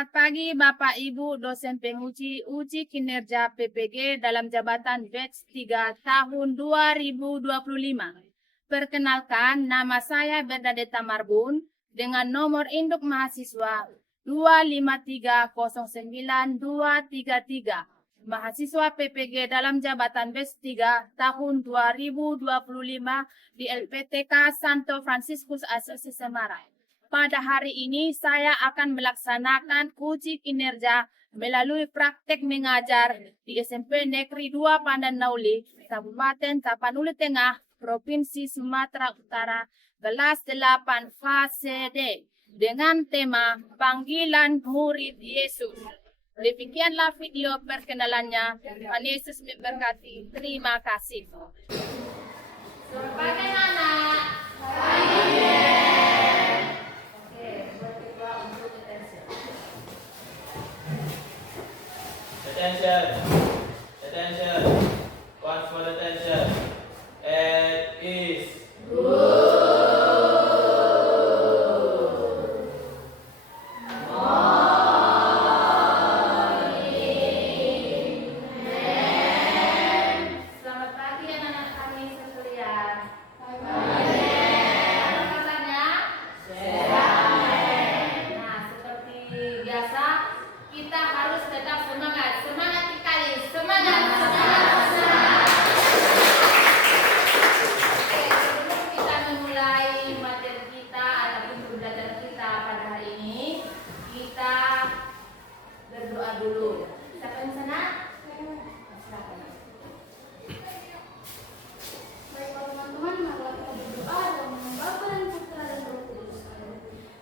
Selamat pagi Bapak Ibu dosen penguji uji kinerja PPG dalam jabatan batch 3 tahun 2025. Perkenalkan, nama saya Bernadetta Marbun dengan nomor induk mahasiswa 253092333. Mahasiswa PPG dalam jabatan batch 3 tahun 2025 di LPTK Santo Fransiskus Asisi Semarang. Pada hari ini saya akan melaksanakan uji kinerja melalui praktek mengajar di SMP Negeri 2 Pandannauli, Kabupaten Tapanuli Tengah, Provinsi Sumatera Utara, kelas 8 fase D, dengan tema Panggilan Murid Yesus. Demikianlah video perkenalannya. Tuhan Yesus memberkati. Terima kasih. Selamat pagi anak. Attention, once more attention, at ease. Selamat pagi anak-anak kami sekalian. Apa kabarnya? Nah, seperti biasa kita harus tetap semangat. Semangat sekali. Semangat. Oke, sebelum kita memulai materi kita ataupun pembelajaran kita pada hari ini, kita berdoa dulu. Siapa yang sana? Silakan. Baiklah teman-teman, marilah kita berdoa dalam nama Bapa dan Putra dan Roh Kudus.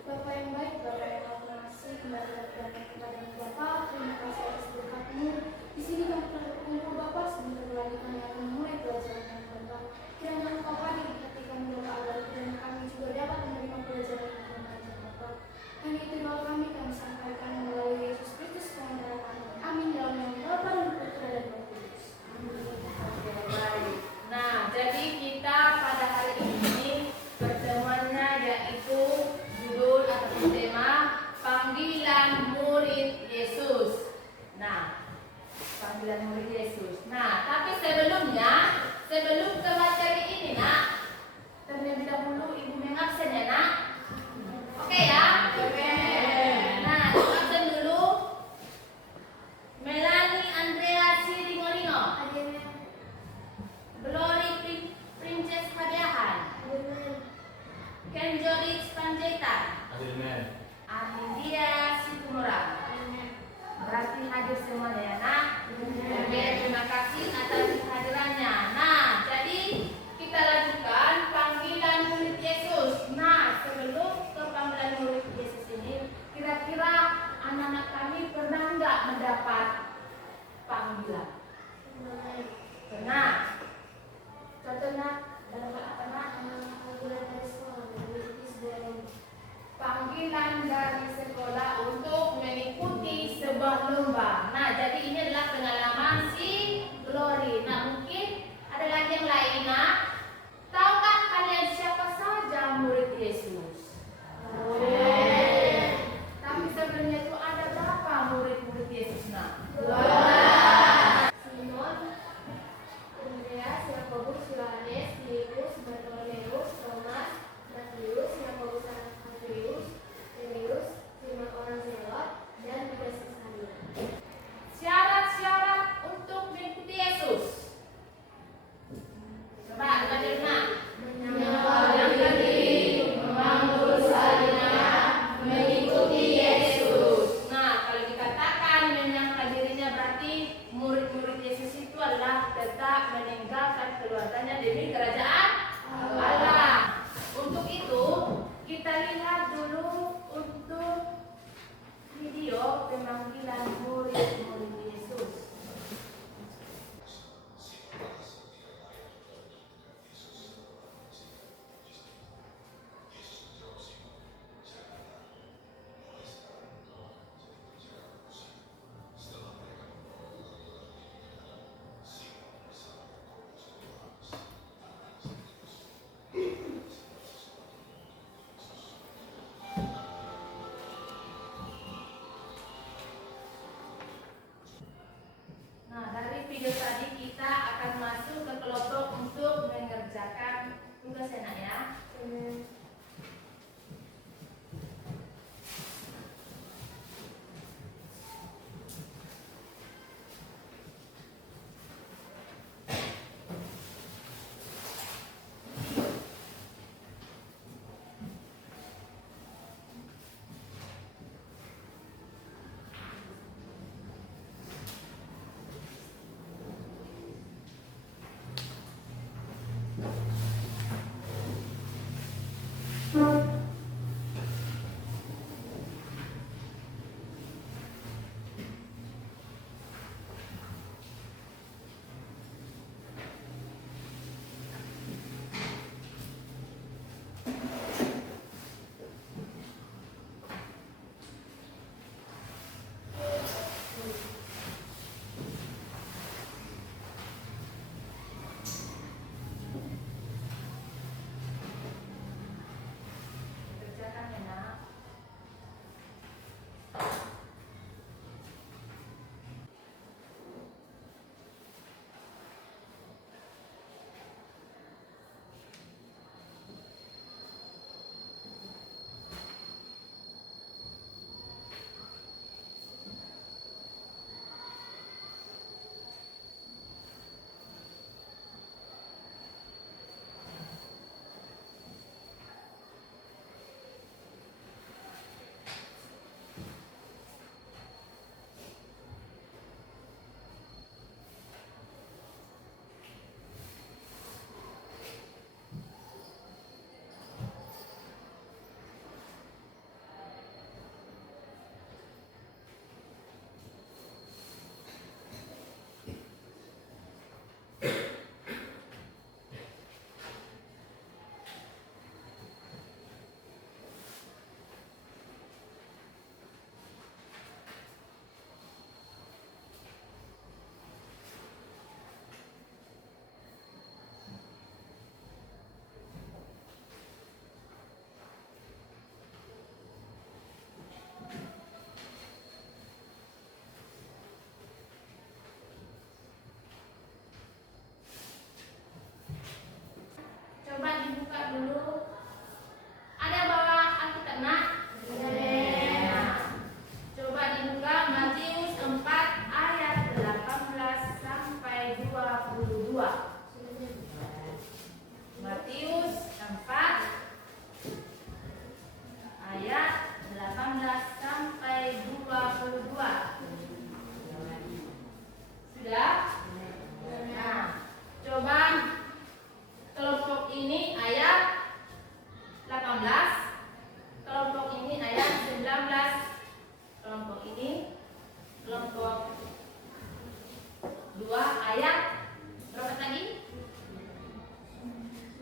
Bapa yang baik, Bapa yang maha pengasih, kembali kepada kepada Bapa, terima kasih atas berkat-Mu. Di sini kami telah berkumpul Bapa, sebentar lagi kami akan memulai pelajaran yang Bapa. Kiranya Engkau hadir di hati kami Bapa, agar kiranya kami juga dapat menerima pelajaran yang Kau ajar Bapa. Hanya itu doa kami sampaikan melalui Yesus Kristus Tuhan kami. Amin. Dalam nama Bapa dan Putra dan Roh Kudus. Oke, baik. Nah, jadi kita pada hari ini pertemuannya yaitu judul atau tema Panggilan Murid Yesus. Nah, Panggilan Murid Yesus. Nah, tapi sebelum ke materi ini, nak, terlebih dahulu Ibu mengabsen ya, nak. Oke ya? Oke. Nah, absen dulu. Melanie Andrea Siringolingo. Glory Princess Padiahan. Ken Jorich Panjaitan. Anindia Situmora. Berarti hadir semuanya ya, nak. Oke, terima kasih atas kehadirannya. Nah, jadi kita lanjutkan panggilan murid Yesus. Nah, sebelum ke panggilan murid Yesus ini, kira-kira anak-anak kami pernah nggak mendapat panggilan? Pernah. Contohnya dalam apa, nak? Panggilan tugas ya nak ya. Kerjakan ya nak. Coba dibuka dulu. Ada bawa Alkitab nak? Nah, coba dibuka Matius 4 ayat 18 sampai 22. Matius 4 ayat 18 sampai 22. Sudah? Nah, coba kelompok ini ayat 18, kelompok ini ayat 19, kelompok ini kelompok 2 ayat berapa tadi?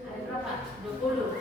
Ayat berapa? 20.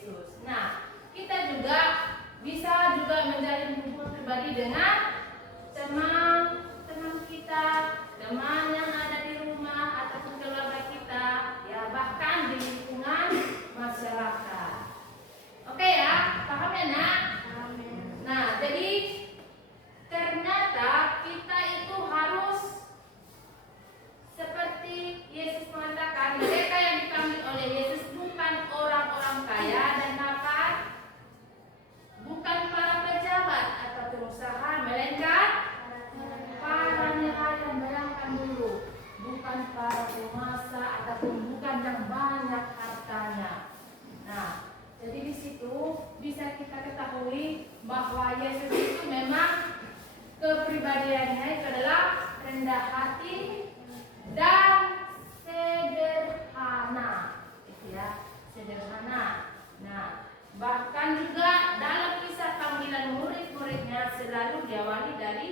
Yesus. Nah, kita juga bisa juga menjalin hubungan pribadi dengan teman kita, teman yang ada di rumah ataupun keluarga kita, ya bahkan di lingkungan masyarakat. Oke ya, paham ya nak? Nah, jadi ternyata kita itu harus seperti Yesus mengatakan, mereka yang dipanggil oleh Yesus bukan orang-orang kaya dan mapan, bukan para pejabat atau pengusaha, melainkan para nelayan. Bayangkan dulu, bukan para penguasa ataupun bukan yang banyak hartanya. Nah, jadi di situ bisa kita ketahui bahwa Yesus itu memang kepribadiannya itu adalah rendah hati dan sederhana, gitu ya, sederhana. Nah, bahkan juga dalam kisah panggilan murid-muridnya selalu diawali dari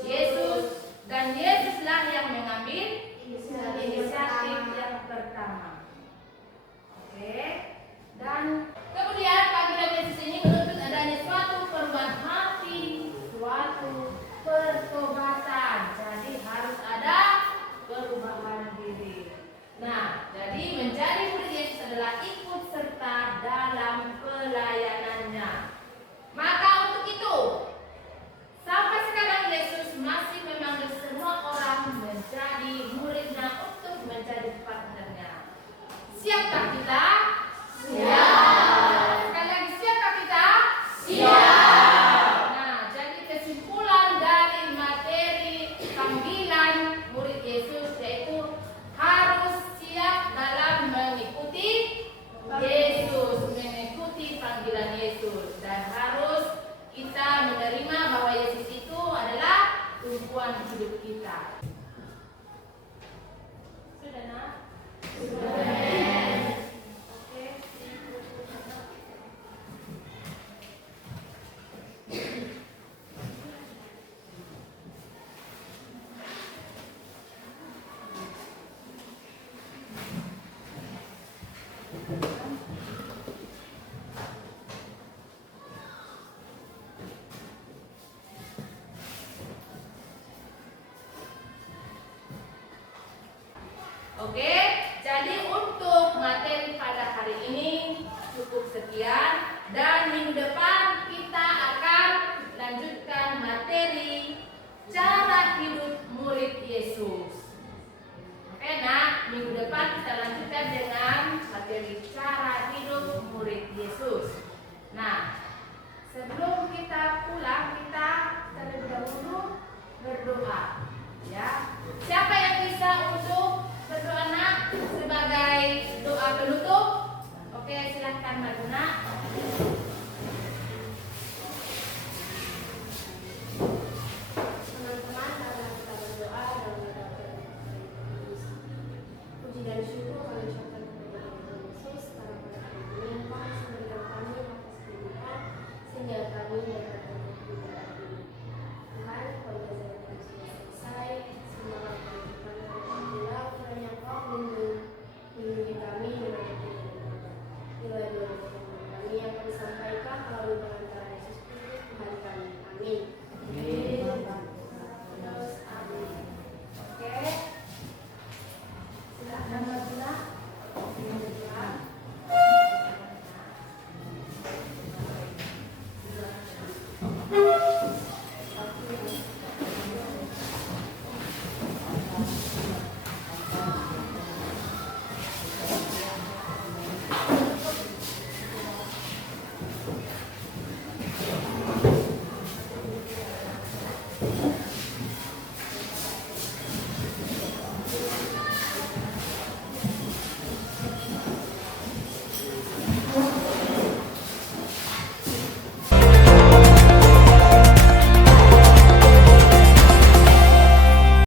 Yesus, dan Yesuslah yang mengambil inisiatif yang pertama. Oke, dan kemudian panggilan Yesus ini menuntut adanya suatu perubahan hati, suatu pertobatan. Jadi harus ada perubahan diri. Nah, jadi menjadi murid Yesus adalah ikut serta dalam pelayanannya. Maka untuk itu, sampai sekarang Yesus masih memanggil semua orang menjadi muridnya untuk menjadi partnernya. Siapkah kita? Siap. Sekali lagi, siapkah kita? Siap. Nah, jadi kesimpulan dari materi panggilan murid Yesus yaitu harus siap dalam mengikuti Yesus, mengikuti panggilan Yesus, dan harus kita menerima bahwa Yesus itu adalah tumpuan hidup kita. Sudah nak? Sudah. Oke. Oke, jadi untuk materi pada hari ini cukup sekian, dan minggu depan kita akan lanjutkan materi cara hidup murid Yesus. Oke nak, minggu depan kita lanjutkan dengan materi cara hidup murid Yesus. Nah, sebelum kita pulang, kita terlebih dahulu berdoa. Ya, siapa yang bisa untuk berdoa nak sebagai doa penutup? Oke, silahkan Mbak Luna.